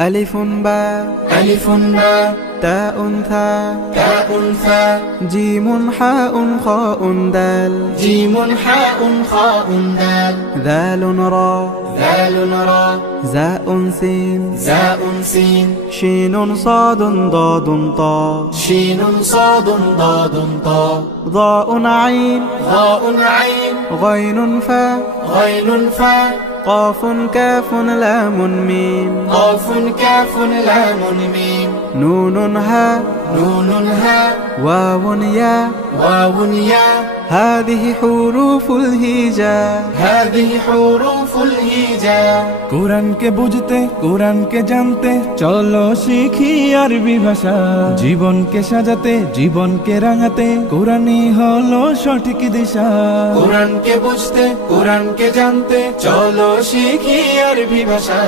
ألف باء ألف باء تاء ثاء تاء ثاء جيم حاء خاء دال جيم حاء خاء دال ذال را ذال را زاء سين زاء سين شين صاد ضاد طاء شين صاد ضاد طاء ضاء عين ضاء عين غين فاء غين فاء قاف كاف لام ميم قاف كاف لام ميم نون هاء نون هاء واو ياء واو ياء هذه حروف الهجاء هذه حروف الهجاء কোরআনকে বুঝতে কোরআনকে জানতে চলো শিখি আরবি ভাষা জীবনকে সাজাতে জীবনকে রাঙাতে কোরআনই হলো সঠিক দিশা কোরআনকে বুঝতে কোরআনকে জানতে চলো শিখি আরবি ভাষা।